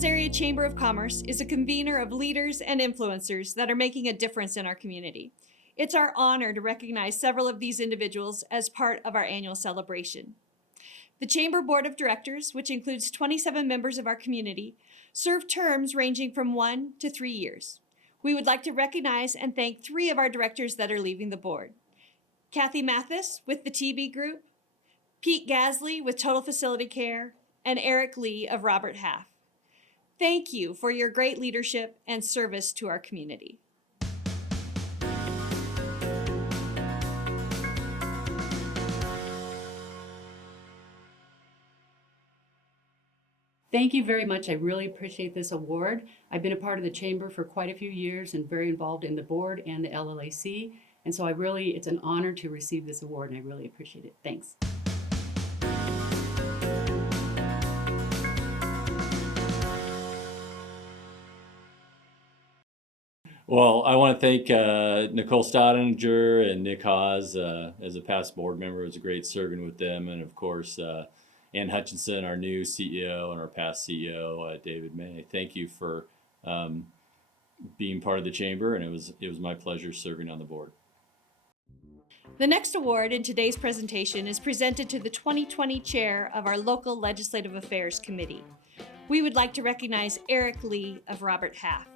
Collins Area Chamber of Commerce is a convener of leaders and influencers that are making a difference in our community. It's our honor to recognize several of these individuals as part of our annual celebration. The Chamber Board of Directors, which includes 27 members of our community, serve terms ranging from 1 to 3 years. We would like to recognize and thank 3 of our directors that are leaving the board. Cathy Mathis with the TB Group, Pete Gazlay with Total Facility Care, and Eric Lee of Robert Half. Thank you for your great leadership and service to our community. Thank you very much. I really appreciate this award. I've been a part of the Chamber for quite a few years and very involved in the board and the LLAC. And so it's an honor to receive this award, and I really appreciate it. Thanks. Well, I want to thank Nicole Staudinger and Nick Haws. As a past board member, it was great serving with them. And of course, Ann Hutchinson, our new CEO, and our past CEO, David May. Thank you for being part of the chamber, and it was my pleasure serving on the board. The next award in today's presentation is presented to the 2020 chair of our local Legislative Affairs Committee. We would like to recognize Eric Lee of Robert Half.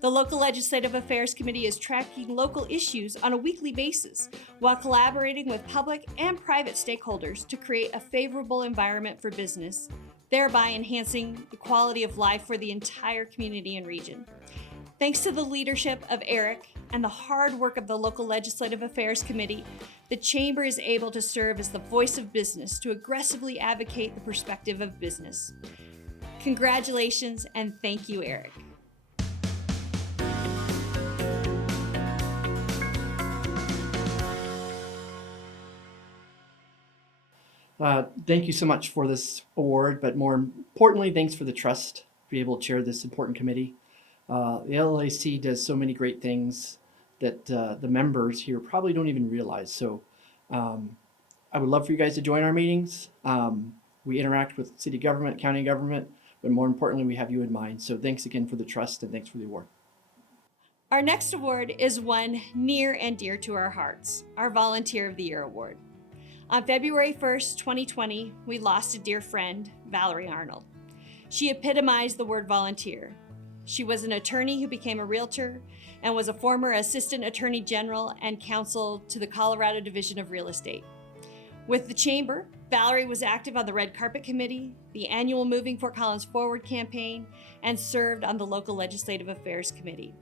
The local Legislative Affairs Committee is tracking local issues on a weekly basis while collaborating with public and private stakeholders to create a favorable environment for business, thereby enhancing the quality of life for the entire community and region. Thanks to the leadership of Eric and the hard work of the local Legislative Affairs Committee, the Chamber is able to serve as the voice of business to aggressively advocate the perspective of business. Congratulations and thank you, Eric. Thank you so much for this award, but more importantly, thanks for the trust to be able to chair this important committee. The LLAC does so many great things that the members here probably don't even realize. So I would love for you guys to join our meetings. We interact with city government, county government, but more importantly, we have you in mind. So thanks again for the trust and thanks for the award. Our next award is one near and dear to our hearts, our Volunteer of the Year Award. On February 1st, 2020, we lost a dear friend, Valerie Arnold. She epitomized the word volunteer. She was an attorney who became a realtor and was a former assistant attorney general and counsel to the Colorado Division of Real Estate. With the Chamber, Valerie was active on the Red Carpet Committee, the annual Moving Fort Collins Forward campaign, and served on the local Legislative Affairs Committee.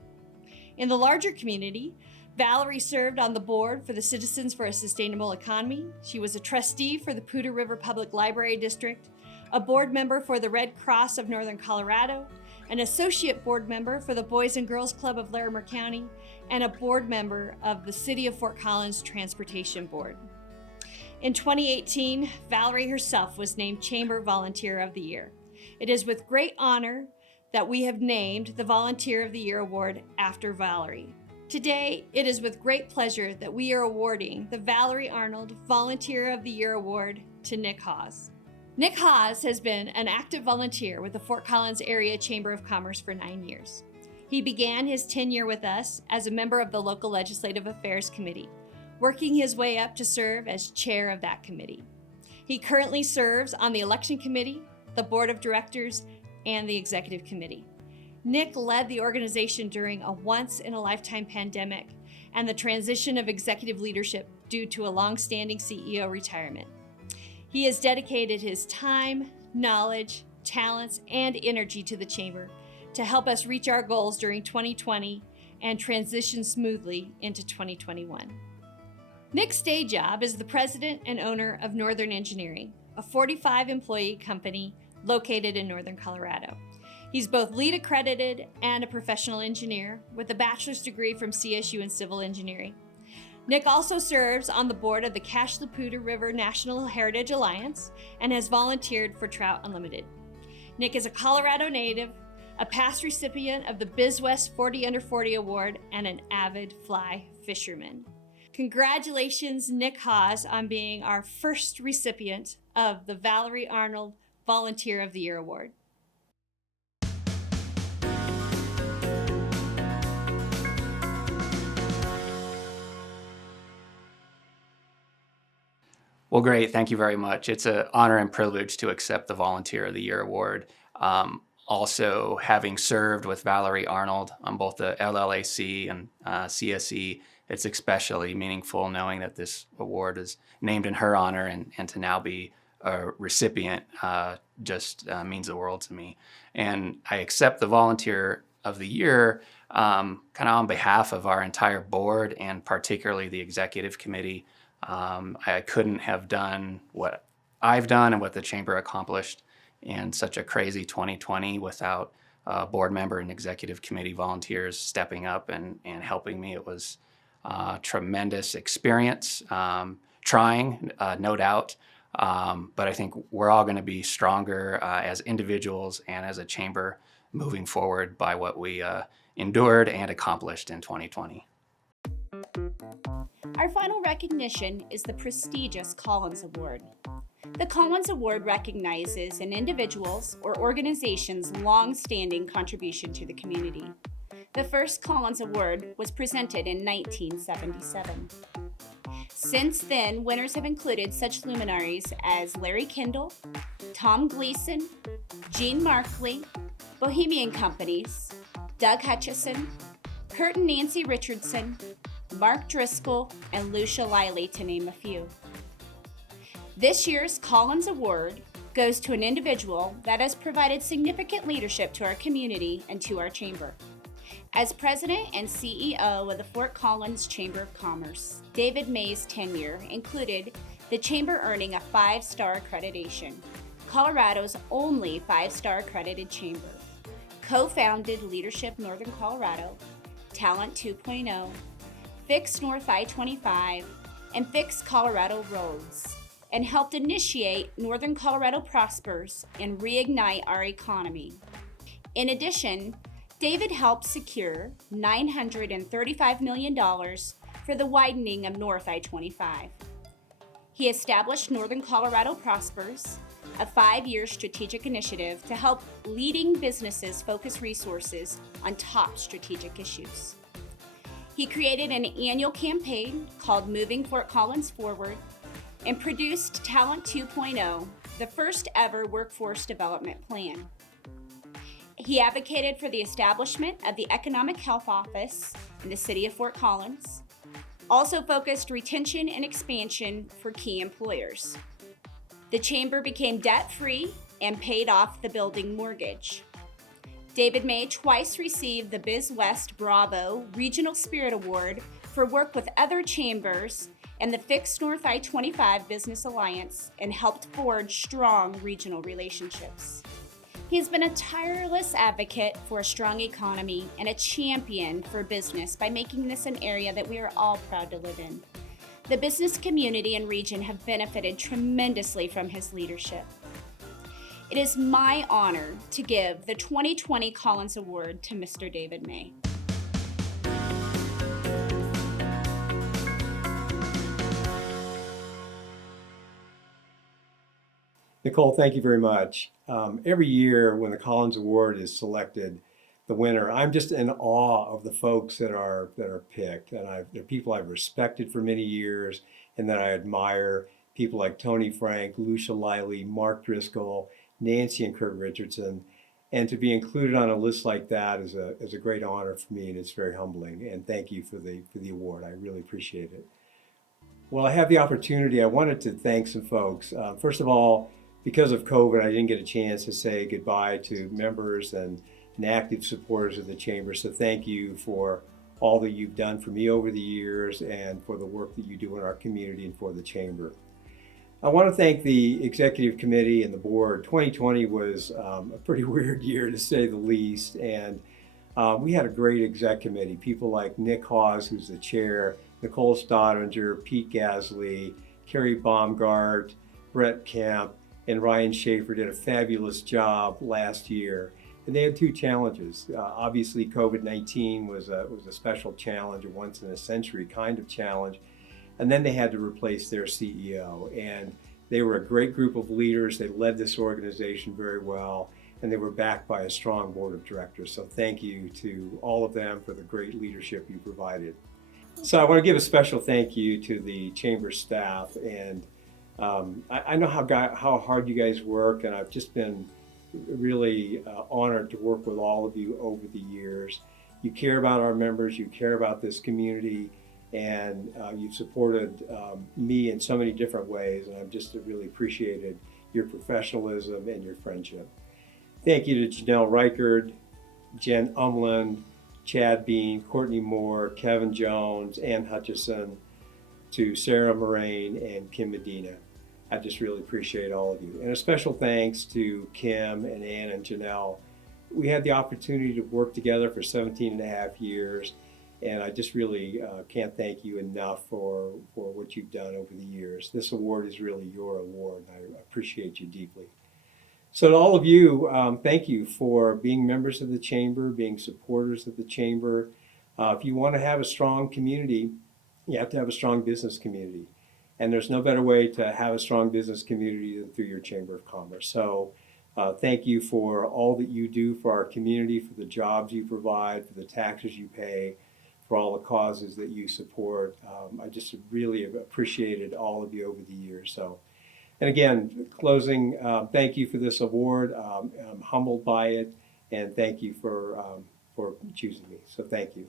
In the larger community, Valerie served on the board for the Citizens for a Sustainable Economy. She was a trustee for the Poudre River Public Library District, a board member for the Red Cross of Northern Colorado, an associate board member for the Boys and Girls Club of Larimer County, and a board member of the City of Fort Collins Transportation Board. In 2018, Valerie herself was named Chamber Volunteer of the Year. It is with great honor that we have named the Volunteer of the Year Award after Valerie. Today, it is with great pleasure that we are awarding the Valerie Arnold Volunteer of the Year Award to Nick Haws. Nick Haws has been an active volunteer with the Fort Collins Area Chamber of Commerce for 9 years. He began his tenure with us as a member of the local Legislative Affairs Committee, working his way up to serve as chair of that committee. He currently serves on the Election Committee, the Board of Directors, and the Executive Committee. Nick led the organization during a once-in-a-lifetime pandemic and the transition of executive leadership due to a long-standing CEO retirement. He has dedicated his time, knowledge, talents, and energy to the Chamber to help us reach our goals during 2020 and transition smoothly into 2021. Nick's day job is the president and owner of Northern Engineering, a 45-employee company located in Northern Colorado. He's both LEED accredited and a professional engineer with a bachelor's degree from CSU in civil engineering. Nick also serves on the board of the Cache-la-Poudre River National Heritage Alliance and has volunteered for Trout Unlimited. Nick is a Colorado native, a past recipient of the BizWest 40 Under 40 Award, and an avid fly fisherman. Congratulations, Nick Haws, on being our first recipient of the Valerie Arnold Volunteer of the Year Award. Well, great. Thank you very much. It's an honor and privilege to accept the Volunteer of the Year award. Also, having served with Valerie Arnold on both the LLAC and CSE, it's especially meaningful knowing that this award is named in her honor, and to now be a recipient just means the world to me. And I accept the Volunteer of the Year kind of on behalf of our entire board and particularly the executive committee. I couldn't have done what I've done and what the Chamber accomplished in such a crazy 2020 without board member and executive committee volunteers stepping up and helping me. It was a tremendous experience, trying, no doubt, but I think we're all going to be stronger as individuals and as a chamber moving forward by what we endured and accomplished in 2020. Our final recognition is the prestigious Collins Award. The Collins Award recognizes an individual's or organization's long-standing contribution to the community. The first Collins Award was presented in 1977. Since then, winners have included such luminaries as Larry Kendall, Tom Gleason, Gene Markley, Bohemian Companies, Doug Hutchison, Kurt and Nancy Richardson, Mark Driscoll, and Lucia Liley, to name a few. This year's Collins Award goes to an individual that has provided significant leadership to our community and to our chamber. As president and CEO of the Fort Collins Chamber of Commerce, David May's tenure included the chamber earning a 5-star accreditation, Colorado's only 5-star accredited chamber, co-founded Leadership Northern Colorado, Talent 2.0, Fix North I-25, and Fix Colorado Roads, and helped initiate Northern Colorado Prospers and reignite our economy. In addition, David helped secure $935 million for the widening of North I-25. He established Northern Colorado Prospers, a 5-year strategic initiative to help leading businesses focus resources on top strategic issues. He created an annual campaign called Moving Fort Collins Forward and produced Talent 2.0, the first ever workforce development plan. He advocated for the establishment of the Economic Health Office in the city of Fort Collins, also focused retention and expansion for key employers. The chamber became debt-free and paid off the building mortgage. David May twice received the BizWest Bravo Regional Spirit Award for work with other chambers and the Fix North I-25 Business Alliance, and helped forge strong regional relationships. He's been a tireless advocate for a strong economy and a champion for business by making this an area that we are all proud to live in. The business community and region have benefited tremendously from his leadership. It is my honor to give the 2020 Collins Award to Mr. David May. Nicole, thank you very much. Every year when the Collins Award is selected, the winner, I'm just in awe of the folks that are picked. And they're people I've respected for many years and that I admire. People like Tony Frank, Lucia Liley, Mark Driscoll, Nancy and Kurt Richardson. And to be included on a list like that is a great honor for me, and it's very humbling. And thank you for the award. I really appreciate it. Well, I have the opportunity. I wanted to thank some folks. First of all, because of COVID, I didn't get a chance to say goodbye to members and active supporters of the chamber. So thank you for all that you've done for me over the years and for the work that you do in our community and for the chamber. I want to thank the executive committee and the board. 2020 was a pretty weird year, to say the least, and we had a great exec committee. People like Nick Haws, who's the chair, Nicole Stottinger, Pete Gazlay, Carrie Baumgart, Brett Kemp, and Ryan Schaefer did a fabulous job last year. And they had two challenges. Obviously, COVID-19 was a special challenge, a once-in-a-century kind of challenge. And then they had to replace their CEO. And they were a great group of leaders. They led this organization very well, and they were backed by a strong board of directors. So thank you to all of them for the great leadership you provided. So I want to give a special thank you to the chamber staff and I know how hard you guys work, and I've just been really honored to work with all of you over the years. You care about our members, you care about this community, and you've supported me in so many different ways, and I've just really appreciated your professionalism and your friendship. Thank you to Janelle Reichard, Jen Umland, Chad Bean, Courtney Moore, Kevin Jones, Ann Hutchison, to Sarah Moraine and Kim Medina. I just really appreciate all of you. And a special thanks to Kim and Ann and Janelle. We had the opportunity to work together for 17 and a half years, and I just really can't thank you enough for what you've done over the years. This award is really your award, and I appreciate you deeply. So to all of you, thank you for being members of the Chamber, being supporters of the Chamber. If you want to have a strong community, you have to have a strong business community. And there's no better way to have a strong business community than through your Chamber of Commerce. So thank you for all that you do for our community, for the jobs you provide, for the taxes you pay, for all the causes that you support. I just really have appreciated all of you over the years. So, and again, closing, thank you for this award. I'm humbled by it, and thank you for choosing me. So thank you.